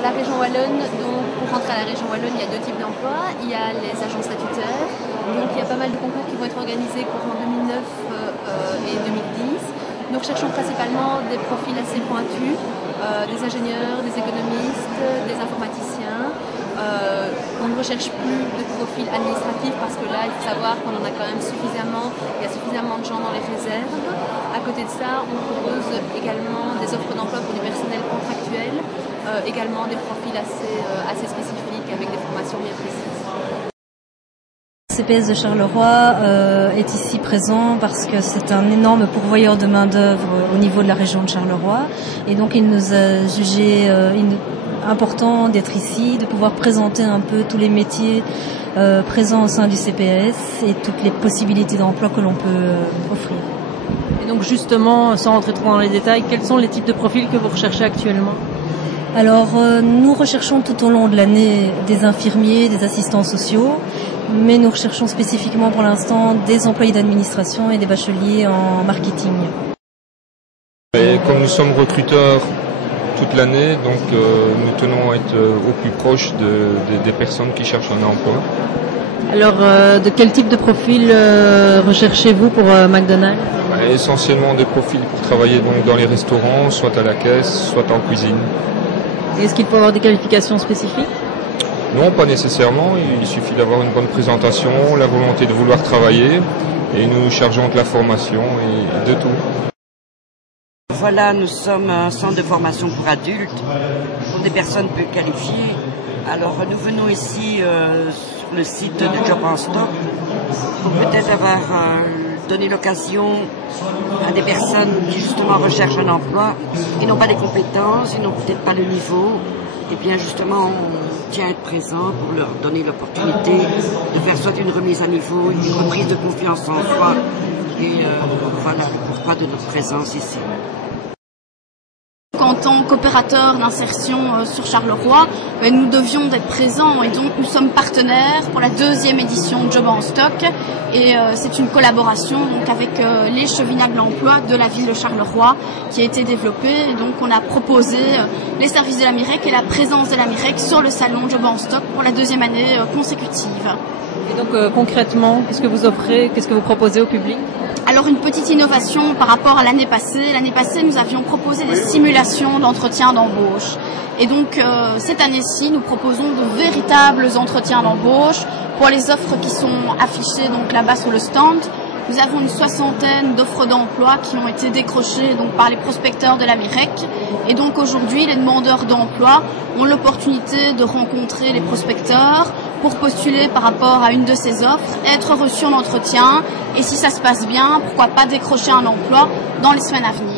dans la région wallonne, donc pour rentrer à la région wallonne, il y a 2 types d'emplois. Il y a les agents statutaires, donc il y a pas mal de concours qui vont être organisés courant 2009 et 2010. Nous recherchons principalement des profils assez pointus, des ingénieurs, des économistes, des informaticiens. On ne recherche plus de profils administratifs parce que là, il faut savoir qu'on en a quand même suffisamment, il y a suffisamment de gens dans les réserves. À côté de ça, on propose également des offres d'emploi pour du personnel contractuel, également des profils assez spécifiques avec des formations bien précises. Le CPS de Charleroi est ici présent parce que c'est un énorme pourvoyeur de main-d'œuvre au niveau de la région de Charleroi et donc il nous a jugé important d'être ici, de pouvoir présenter un peu tous les métiers présents au sein du CPS et toutes les possibilités d'emploi que l'on peut offrir. Et donc justement, sans rentrer trop dans les détails, quels sont les types de profils que vous recherchez actuellement ? Alors nous recherchons tout au long de l'année des infirmiers, des assistants sociaux, mais nous recherchons spécifiquement pour l'instant des employés d'administration et des bacheliers en marketing. Et comme nous sommes recruteurs toute l'année, donc nous tenons à être au plus proche des personnes qui cherchent un emploi. Alors, de quel type de profil recherchez-vous pour McDonald's ? Essentiellement des profils pour travailler donc dans les restaurants, soit à la caisse, soit en cuisine. Est-ce qu'il faut avoir des qualifications spécifiques ? Non, pas nécessairement. Il suffit d'avoir une bonne présentation, la volonté de vouloir travailler, et nous chargeons de la formation et de tout. Voilà, nous sommes un centre de formation pour adultes, pour des personnes peu qualifiées. Alors, nous venons ici sur le site de Job en Stock pour peut-être avoir donné l'occasion à des personnes qui justement recherchent un emploi et n'ont pas les compétences, ils n'ont peut-être pas le niveau. Et bien justement, on tient à être présent pour leur donner l'opportunité de faire soit une remise à niveau, une reprise de confiance en soi. Et voilà pourquoi de notre présence ici. En tant qu'opérateur d'insertion sur Charleroi, nous devions être présents et donc nous sommes partenaires pour la 2e édition de Job en Stock et c'est une collaboration donc avec les chevilles de l'emploi de la ville de Charleroi qui a été développée et donc on a proposé les services de la MIREC et la présence de la MIREC sur le salon Job en Stock pour la 2e année consécutive. Et donc concrètement, qu'est-ce que vous offrez, qu'est-ce que vous proposez au public ? Alors une petite innovation par rapport à l'année passée. L'année passée, nous avions proposé des simulations d'entretien d'embauche. Et donc cette année-ci, nous proposons de véritables entretiens d'embauche pour les offres qui sont affichées donc là-bas sur le stand. Nous avons une 60aine d'offres d'emploi qui ont été décrochées donc par les prospecteurs de la MIREC. Et donc aujourd'hui, les demandeurs d'emploi ont l'opportunité de rencontrer les prospecteurs pour postuler par rapport à une de ces offres, être reçus en entretien et si ça se passe bien, pourquoi pas décrocher un emploi dans les semaines à venir.